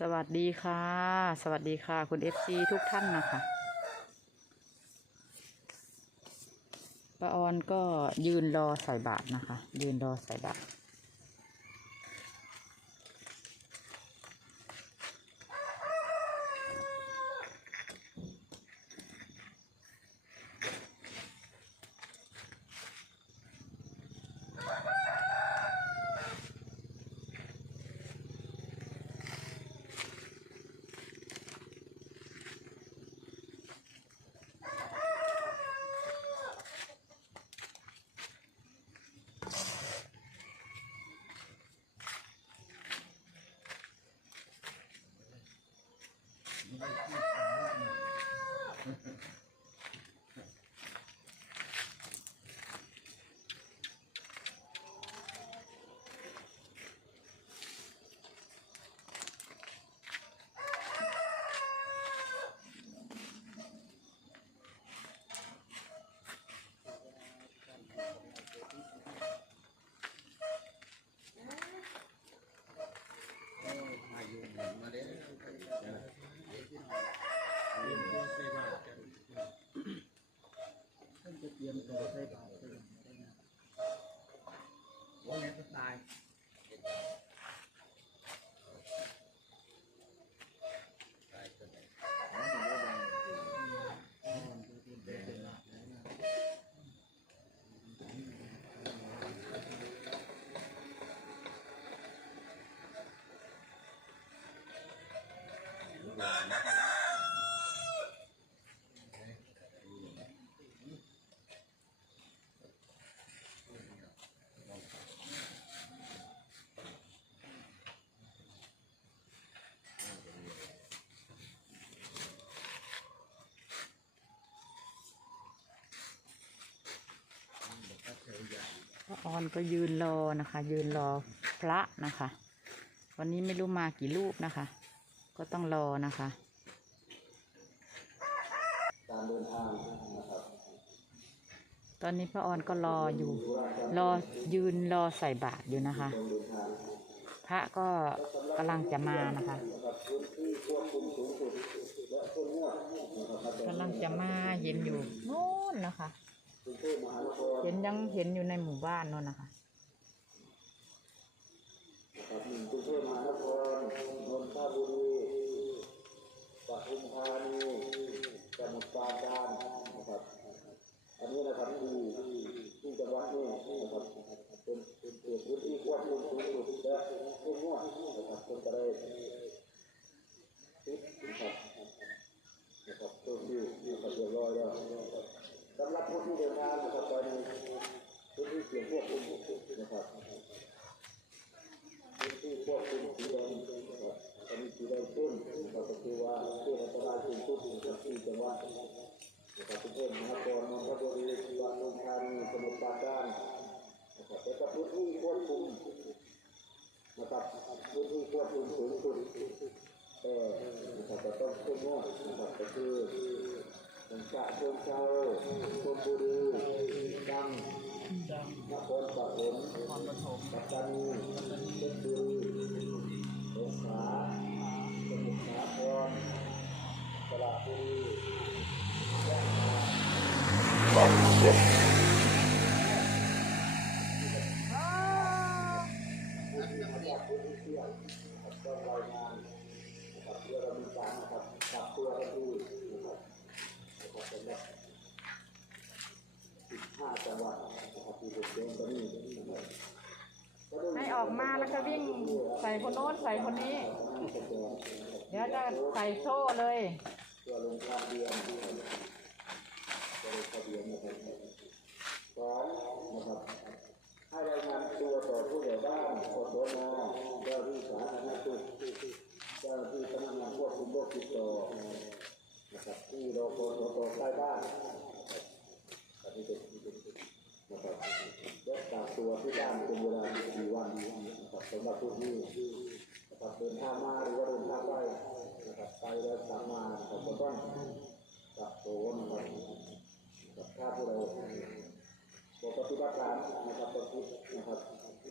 สวัสดีค่ะ สวัสดีค่ะ คุณเอฟซีทุกท่านนะคะป้าออนก็ยืนรอใส่บาทนะคะ ยืนรอใส่บาทร เตรียมตัวใส่บาตรว่าไงก็ตาย ป้าออนก็ยืนรอนะคะ ยืนรอพระนะคะ วันนี้ไม่รู้มากี่รูปนะคะ ก็ต้องรอนะคะ การเดินทางนะครับตอนนี้ป้าออนก็รออยู่ รอยืนรอใส่บาตรอยู่นะคะ พระก็กำลังจะมานะคะกำลังจะมาเห็นอยู่โน่นนะคะ เห็นยังเห็นอยู่ในหมู่บ้านโน่นนะคะกรุงเทพมหานครนนทบุรีปทุมธานีสมุทรปราการนะครับ อันนี้นะครับที่ที่จังหวัดนี้นะครับเป็นเป็นเขตพื้นที่ควบคุมสูงสุดและเข้มงวดนะครับคน จะได้ติดนะครับนะครับเพิ่มที่ที่ขับเรียบร้อยแล้วสำหรับผู้ที่เดินทางนะครับไปในพื้นที่เสี่ยงควบคุมนะครับพื้นที่ควบคุมสีแดงนะครับอันนี้สีแดงเข้มนะครับก็คือว่าเพื่ออันตรายสูงสุดนะครับที่จังหวัดนะครับกรุงเทพมหานครนนทบุรีปทุมธานีสมุทรปราการนะครับแต่กับพื้นที่ควบคุม นะครับพื้นที่ควบคุมสูงสุดเออนะครับจะต้องเข้มงวดนะครับก็คือสังกะเชิงเทรา นักท่องเที่ยวพื้นที่เที่ยวนะครับก็รายงานนะครับเพื่อเรามีการนะครับปรับตัวกันที่นะครับนะครับเป็นแบบ15จังหวัดนะครับที่เป็นเดินตอนนี้นะครับให้ออกมาแล้วก็วิ่งใส่คนโน้นใส่คนนี้ เดี๋ยวจะใส่โซ่เลยเพื่อลงทะเบียนที่จะลงทะเบียนนะครับสองนะครับ ให้รายงานตัวต่อผู้ใหญ่บ้านกศนเจ้าหน้าที่สาธารณสุขเจ้าที่สำนักงานควบคุมโรคติดต่อนะครับที่รกสตใต้บ้านนะครับอันนี้เป็นนะครับและกักตัวที่บ้านเป็นเวลา14วันนะครับสำหรับผู้ที่นะครับเดินทางมาหรือว่าเดินทางไปนะครับไปแล้วกลับมานะครับก็ต้องกักตัวนะครับกับถ้าผู้ใด ตัวปฏิบัติการ นะครับปฏินะครับ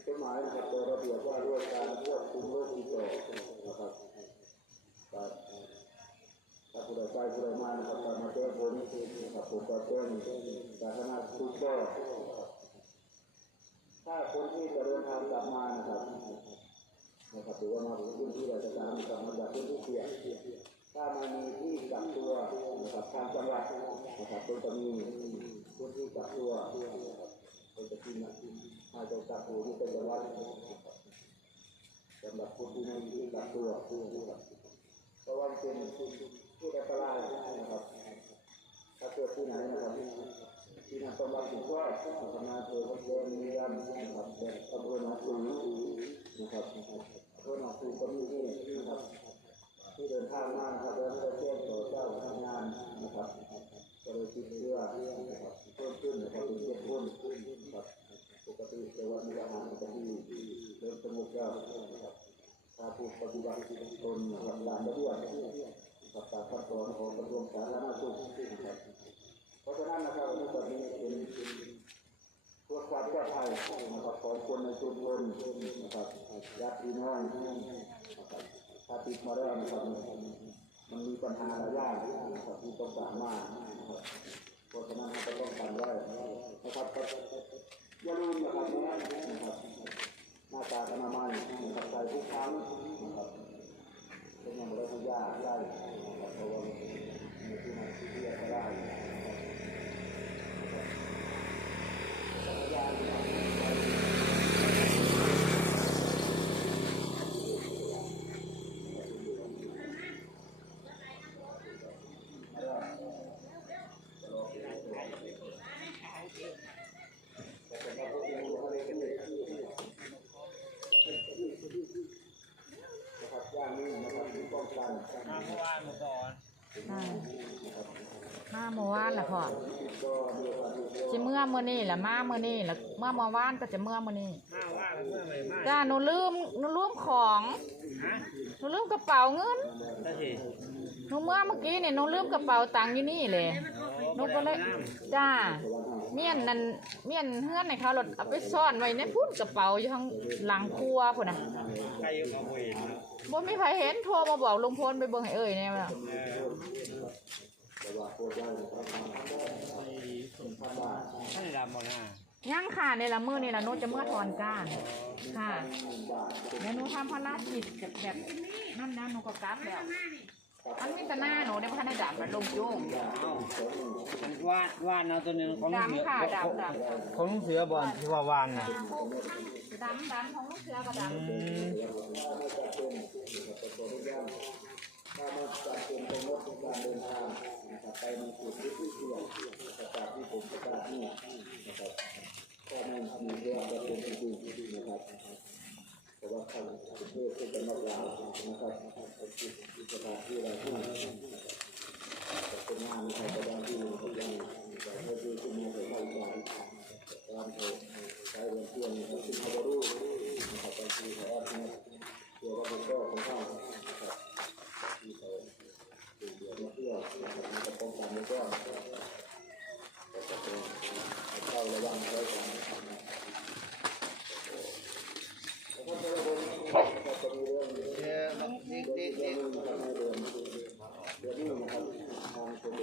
กฎหมายนะครับโดยระเบียบว่าด้วยการควบคุมโรคติดต่อนะครับก็ถ้าผู้ใดไปผู้ใดมานะครับก็มาเจอผมนะครับผมก็เป็นสาธารณสุขก็ถ้าคนที่จะเดินทางกลับมานะครับนะครับหรือว่ามาถึงพื้นที่ราชการกลับมาจากพื้นที่เสี่ยงถ้ามันมีที่กักตัวนะครับทางจังหวัดนะครับก็จะมีพื้นที่กักตัวนะครับ ก็จะที่มาที่มาจะกักตัวที่เป็นจังหวัดนะครับสำหรับผู้ที่มีที่กักตัวนะครับเพราะว่าเป็นที่อันตรายนะครับ ถ้าเกิดที่ไหนนะครับที่นั่นต้องรับผิดชอบทำงานเพื่อคนเดินมีรันนะครับแต่ตำรวจหนองสูนะครับตำรวจหนองสูก็มีที่นะครับที่เดินทางมานะครับแล้วก็แจ้งต่อเจ้าพนักงานนะครับก็เลยติดเชื้อนะครับเพิ่มขึ้นนะครับเป็นเจ็ดคนนะครับปกติแต่ว่ามีอาหารปกติเริ่มสงบแล้วนะครับ ถ้า ผู้ปฏิบัติตนนะครับตามระเบียบกับการขั้นตอนของกระทรวงสาธารณสุขเพราะฉะนั้นนะครับในตอนนี้เป็นเพื่อความปลอดภัยนะครับของคนในชุมชนนะครับญาติพี่น้องถ้าติดมาแล้วนะครับมันมีปัญหาหลายอย่างนะครับที่ต้องการมานะครับเพราะฉะนั้นเราต้องกันไว้นะครับอย่าลืมนะครับนะครับหน้ากากอนามัยนะครับใส่ทุกครั้ง อย่างไรก็ยากได้นะครับเพราะว่าในที่นั้นที่เรียกก็ได้นะครับอย่างนี้นะครับที่ป้องกัน มาเมื่อวานเมื่อก่อนอ่ามาเมื่อวานแหละพ่อจมีความรู้สิเมื่อมื้อนี้ละมาเมื่อนี่และเมื่อเมื่อวานก็จะเมื่อเมื่อนี่มาว่าเมื่อไหร่มาจ้าหนูลืมหนูลืมของฮะหนูลืมกระเป๋าเงิน ได้สิ นูเมื่อเมื่อกี้เนี่ยหนูลืมกระเป๋าตังค์อยู่นี่เลยหนูก็เลยจ้า เมียนนั่นเมียนเฮือนในเขารถเอาไปซ่อนไว้ในพุ่นกระเป๋าอยู่ข้างหลังครัวพุ่นน่ะใครอยู่กับเวนเนาะบ่มีใครเห็นโทรมาบอกลุงพลไปเบิ่งให้เอ้ยแน่ว่าเออแต่ว่าโคตรได้นะครับท่านดำบ่น้ายังค่ะในละมือนี่ละหนูจะเมื่อถอนก้านค่ะเดี๋ยวหนูทำภารกิจแบบแบบนั่นนะหนูก็กลับแล้ว อันมีแต่หน้าหนูได้พันได้ดับมันลงโยงเอ้ามันวาดวาดเอาตัวหนึงของลูกเสือดำค่ะดำดำของลูกเสือบอลที่ว่าวานน่ะดำดำของลูกเสือก็ดอืมถ้าไม่จำเป็นต้องงดการเดินทางนะครับไปในจุดที่เสี่ นะครับเป็นสถานที่อะไรที่เป็นงานนะครับประจำที่ประจำแต่เมื่อที่ขึ้นมาเป็นภาคอีสานการโทรใช้เรื่องเพื่อนนะครับซึ่งเขารู้นะครับบางทีเขาอ้อนนะครับตัวเราเป็นก็ของเขานะครับ ที่เขาดูเดือดเพื่อนะครับมันจะป้องกันไว้ก่อนแต่ก็ต้องเข้าระวังไว้ก่อนแล้วก็จะมีจะมีเรื่องเรื่องเรื่องนะครับให้เดินเรื่องนี้นะครับท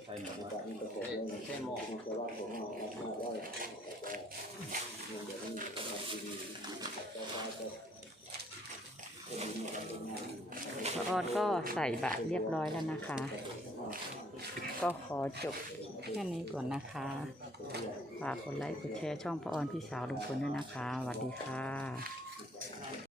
งคนเด็กเขาให้หมันคือโง่เว้ยำจ้าเขาเป็นคนเดินไปเดินมเอากทางออกถนนกับเด็กสถานที่กับห้องในเวลารับกำลังจะพาเรียเรียนเหลือสามบ่ตัดพยานนะครับเป็นเป็นเป็นเป็นเป็นเป็นเป็นเรื่องไปหมากนี้ประกอนหมอกจะว่าผมเอาเอาไว้แต่เงินเดือนนี้กำลังดีจะพาจะเป็นมีการทำงานป้าออนก็ใส่บาตรเรียบร้อยแล้วนะคะ ก็ขอจบแค่นี้ก่อนนะคะฝากกดไลค์กดแชร์ช่องป้าออนพี่สาวลุงพลด้วยนะคะสวัสดีค่ะ